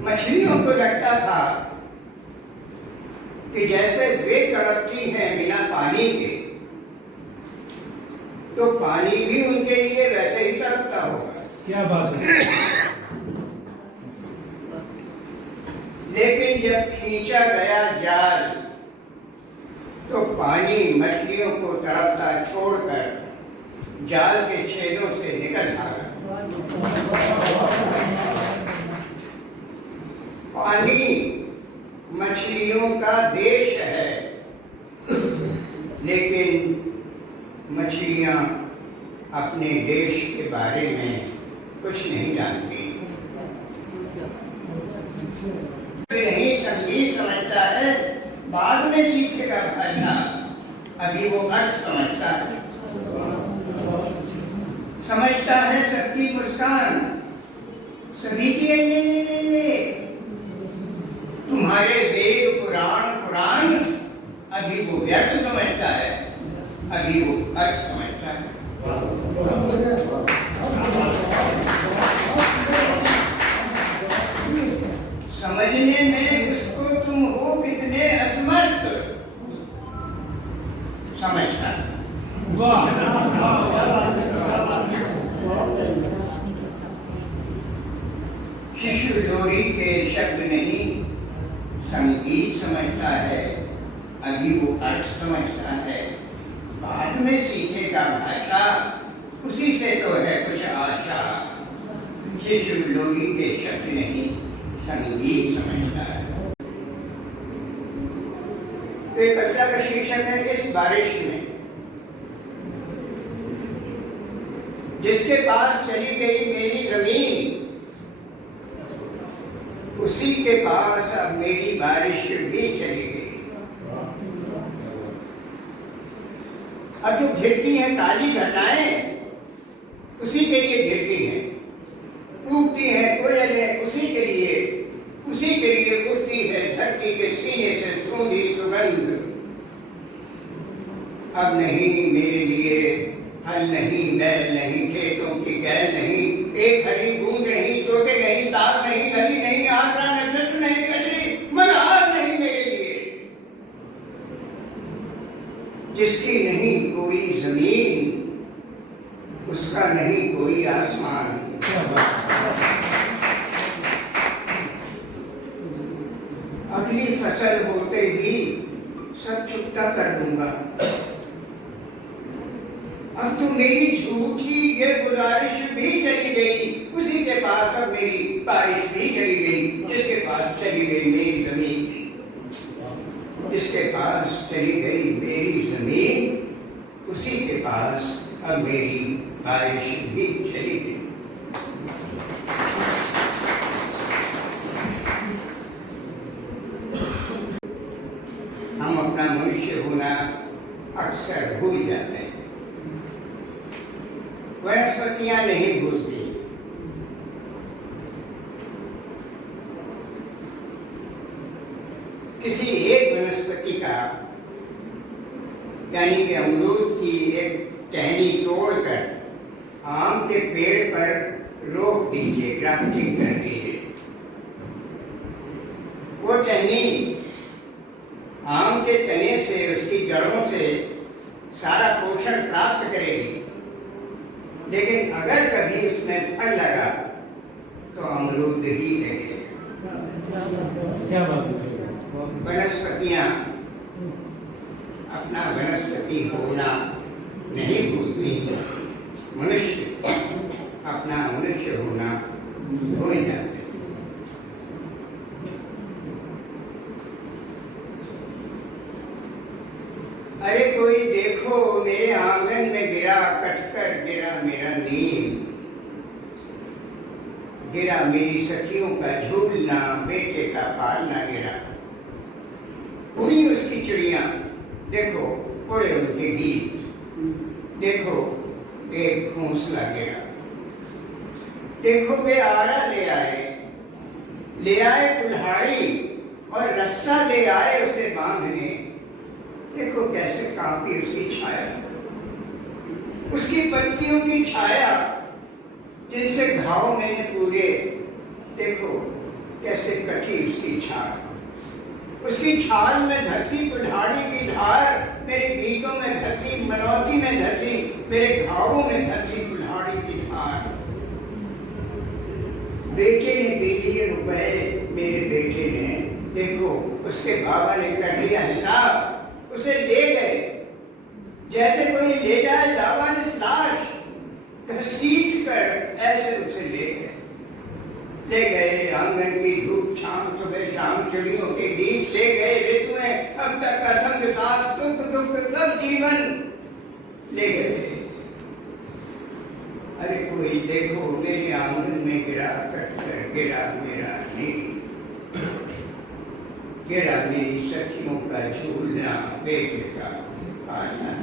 मछलियों को लगता था कि जैसे वे तड़पती हैं बिना पानी के, तो पानी भी उनके लिए वैसे ही तड़पता होगा। क्या बात है। लेकिन जब खींचा गया जाल, तो पानी मछलियों को तड़पता छोड़कर जाल के छेदों से निकल भागा। पानी मछलियों का देश है, लेकिन मछलियां अपने देश के बारे में कुछ नहीं जानती। नहीं संगीत समझता है, बाद में सीखेगा भाषा, अभी वो अर्थ समझता है। समझता है सबकी मुस्कान, सभी की ले तुम्हारे वेद पुराण अभी वो व्यर्थ समझता है, अभी वो अर्थ समझता है। समझने में उसको तुम हो कितने असमर्थ, समझता है। शिशु लोरी के शब्द नहीं संगीत समझता है, अभी वो अर्थ समझता है, बाद में सीखेगा भाषा, उसी से तो है कुछ आशा। शिशु लोरी के शब्द नहीं संगीत समझता है। तो एक कविता का शीर्षक है इस बारिश में। जिसके पास चली गई मेरी जमीन, उसी के पास अब मेरी बारिश भी चली गई। अब जो घिरती हैं काली घटाएं, उसी के लिए घिरती हैं। टूटती है कोयलें उसी के लिए उठती है धरती के सीने से सूंधी सुगंध। अब नहीं मेरे लिए हल नहीं, बैल नहीं, खेतों की गैल नहीं, एक हरी बूंद नहीं, तोते नहीं, तार नहीं, नदी नहीं, आसरा नक्षत्र नहीं, कजरी मल्हार नहीं मेरे लिए। जिसकी नहीं कोई जमीन, उसका नहीं कोई आसमान। अगली फसल होते ही सब चुकता कर दूंगा। अब तो मेरी झूठी ये गुजारिश भी चली गई, उसी के पास अब मेरी बारिश भी चली गई। जिसके पास चली गई मेरी जमीन, जिसके पास चली गई मेरी जमीन, उसी के पास अब मेरी बारिश भी चली गई। हम अपना मनुष्य होना अक्सर भूल जाते हैं। वनस्पतियां नहीं भूलती। किसी एक वनस्पति का, यानी कि अमरूद की एक टहनी तोड़कर आम के पेड़ पर रोक दीजिए, ग्राफ्टिंग कर दीजिए। वो टहनी आम के तने से, उसकी जड़ों से सारा पोषण प्राप्त करेगी। लेकिन अगर कभी उसमें फल लगा तो अमरूद ही लगेगा। क्या बात है। वनस्पतियां अपना वनस्पति होना नहीं भूलती। मनुष्य अपना मनुष्य होना भूल जाते हैं। अरे कोई देखो मेरे आंगन में गिरा, कटकर गिरा मेरा नीम, गिरा मेरी सखियों का झूलना, बेटे का पालना गिरा। उड़ी उसकी चिड़िया, देखो उड़े उनके गीत, देखो एक घोंसला गिरा। देखो वे आरा ले आए कुल्हाड़ी और रस्सा ले आए उसे बांधने। देखो कैसे कांपी उसकी छाया, उसकी पत्तियों की छाया जिनसे घाव मैंने पूरे। देखो कैसे कटी उसकी छाल, उसकी छाल में धसी कुल्हाड़ी की धार, मेरे गीतों में धसी, मनौती में धसी, मेरे घावों में धसी कुल्हाड़ी की धार। बेटे ने दे दिए रुपए, मेरे बेटे ने, देखो उसके बाबा ने कर लिया हिसाब, उसे ले गए जैसे कोई ले जाए लावारिस लाश, घसीट कर ऐसे उसे ले गए आंगन की धूप छाम, सुबह शाम चिड़ियों के गीत ले गए, ऋतुएं अब तक का संग साथ, दुख दुख सब जीवन ले गए। अरे कोई देखो मेरे आंगन में गिरा, कट कर गिरा मेरा नील, गिरा मेरी सखियों का झूलना, बेटे का आना।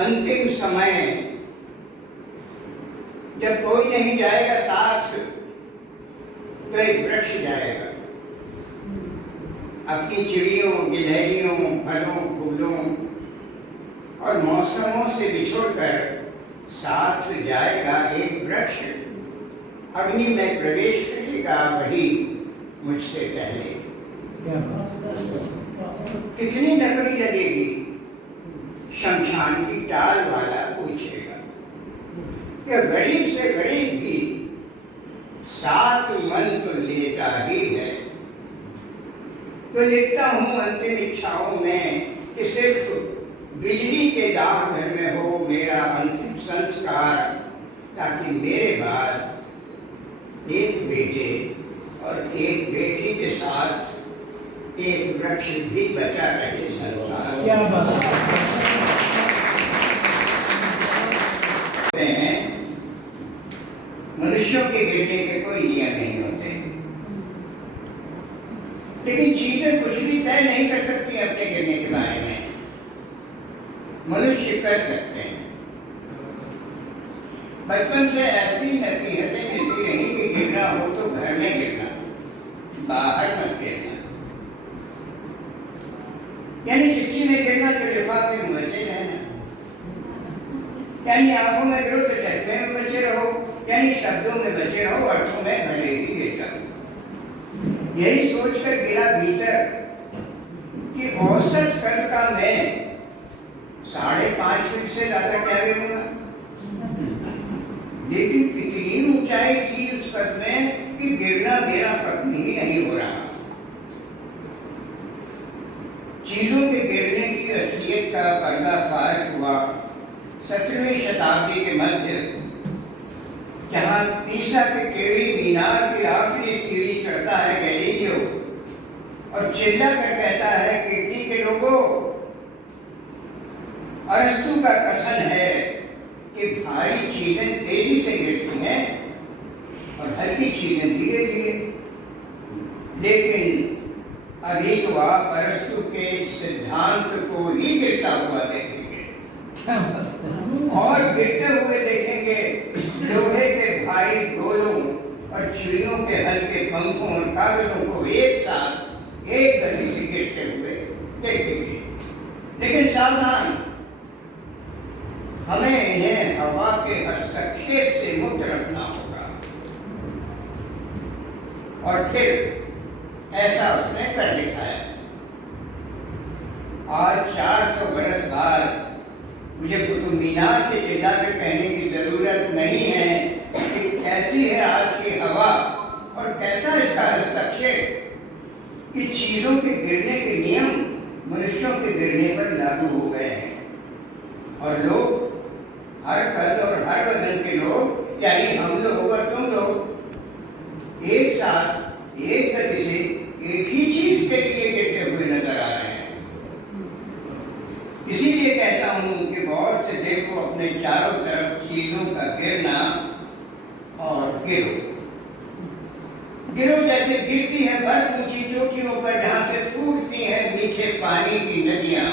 अंतिम समय जब कोई नहीं जाएगा साथ, तो एक वृक्ष जाएगा, अपनी चिड़ियों, गिलहरियों, फलों, फूलों और मौसमों से बिछुड़कर साथ जाएगा एक वृक्ष, अग्नि में प्रवेश करेगा वही मुझसे पहले। कितनी लकड़ी लगेगी, शमशान की टाल वाला पूछेगा। कि गरीब से गरीब भी साथ मन तो लेता ही है। तो लिखता हूं अंतिम इच्छाओं में कि सिर्फ बिजली के दाह घर में हो मेरा अंतिम संस्कार, ताकि मेरे बाद एक बेटे और एक बेटी के साथ एक वृक्ष भी बचा रहे संसार। क्या बात है। मनुष्यों के गिरने के कोई नियम नहीं होते, लेकिन चीजें कुछ भी तय नहीं कर सकती अपने गिरने के बारे में, मनुष्य कर सकते हैं। बचपन से ऐसी नसीहतें मिलती रही कि गिरना हो तो घर में गिरना, बाहर मत गिरना। यानी चिट्ठी में गिरना तो लिफाफे में बचे रहना, यानी आंखों में गिरो तो चश्मे में बचे रहो, यानी शब्दों में बचे रहो, अर्थों में भले ही गिर जाओ। यही सोचकर गिरा भीतर कि औसत कद का मैं 5.5 फीट से ज्यादा क्या गिरूंगा, लेकिन कितनी ऊंचाई थी उस कद में कि गिरना मेरा खत्म ही नहीं हो रहा। चीजों के गिरने की असलियत का पर्दाफाश हुआ 17वीं शताब्दी के मध्य, जहां पीसा के टेढ़ी मीनार की आखिरी सीढ़ी चढ़ता है गैलीलियो और चिल्ला कर कहता है कि इटली के लोगों, अरस्तु का कथन है कि भारी चीजें तेजी से गिरती हैं और हल्की चीजें धीरे धीरे, लेकिन अभी तो आप अरस्तु के सिद्धांत को ही गिरता हुआ देखेंगे और गिरते हुए देखेंगे लोहे के भारी गोलों और चिड़ियों के हल्के पंखों और कागजों को एक साथ एक गति से गिरते हुए देखेंगे। लेकिन सावधान, हमें इन्हें हवा के हस्तक्षेप से मुक्त रखना होगा। और फिर ऐसा उसने कर दिखाया। आज 400 बरस बाद मुझे कुतुब मीनार से चिल्लाकर कहने की जरूरत नहीं है कि कैसी है आज की हवा और कैसा इसका हस्तक्षेप, कि चीजों के गिरने के नियम मनुष्यों के गिरने पर लागू हो गए हैं और लोग, हर कद और हर वजन के लोग, यानी हम लोग और तुम लोग एक साथ एक गति से एक ही चीज के लिए गिरते हुए नजर आ रहे हैं। इसीलिए कहता हूं कि गौर से देखो अपने चारों तरफ चीजों का गिरना और गिरो। गिरो जैसे गिरती है बर्फ ऊंची चोटियों पर, जहां से फूटती है मीठे पानी की नदियां।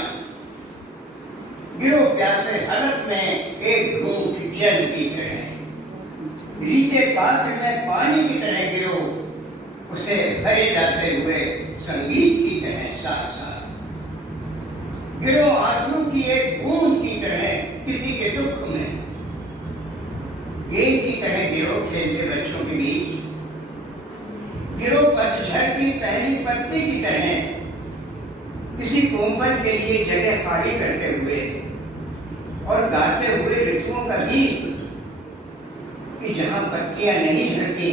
गिरो प्यासे हलक में एक घूंट जल पीते हैं, रीते गिरो आंसू की एक बूंद की तरह किसी के दुख में, गेंद की तरह गिरो खेलते बच्चों के बीच, गिरो पतझड़ की पहली पत्ती की तरह किसी कोमल के लिए जगह खाली करते हुए और गाते हुए ऋतुओं का गीत कि जहां पत्तियां नहीं झड़ती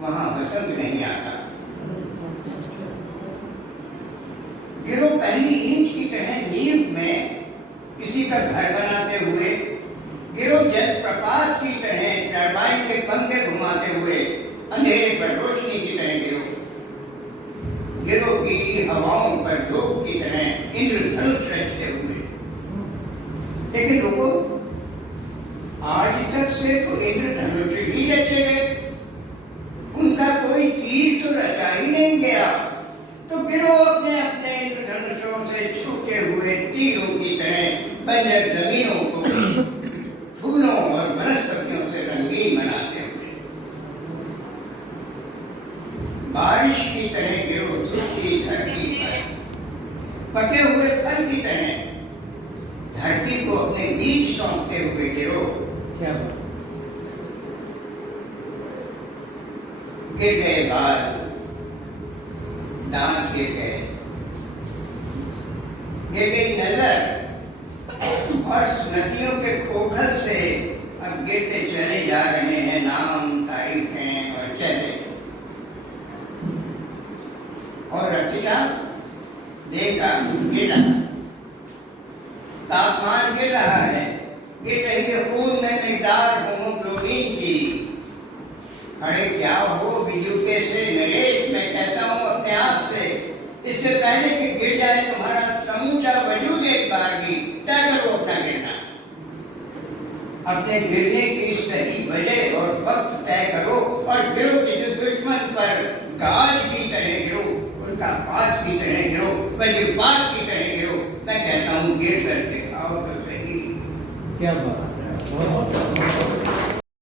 वहां बसंत नहीं आता। गिरो पहली ईंट की तरह नींव में किसी का घर बनाते हुए, गिरो जल प्रपात की तरह टरबाइन के पंखे घुमाते हुए अंधेरे पर रोशनी की तरह गिरो, गिरो गीली हवाओं पर धूप की तरह इंद्रधनुष रचते हुए। लेकिन रुको, आज तक सिर्फ इंद्रधनुष ही रचे गए, उनका कोई तीर तो रचा ही नहीं गया। तो गिरो अपने अपने इंद्रधनुषों से छूटे हुए तीरों की तरह बंजर जमीनों को फूलों और वनस्पतियों से रंगीन बनाते हुए, बारिश की तरह गिरो सूखी धरती पर, पके हुए फल की तरह धरती को अपने बीज सौंपते हुए गिरो। क्या बात। गिर गए बाल, दांत गिर गए, गिर गई नजर, और स्मृतियों के खोखल से अब गिरते चले जा रहे हैं नाम, तारीखें और चेहरे। और रक्तचाप देखा गिर रहा, तापमान गिर रहा है, गिर रही है खून में मिकदार होमोग्लोबिन की। अरे क्या हो बिजुके से नरेश, मैं कहता हूं अपने आप से, इससे पहले कि गिर जाए तुम्हारा समूचा वजूद एक बार भी, तय करो अपना गिरना। अपने गिरने की सही वजह और वक्त तय करो और गिरो किसी दुश्मन पर गाज की तरह गिरो, उनका बात की तरह गिरो, वज्रपात की तरह गिरो। मैं कहता हूँ गिर कर दिखाओ तो सही। क्या बात है।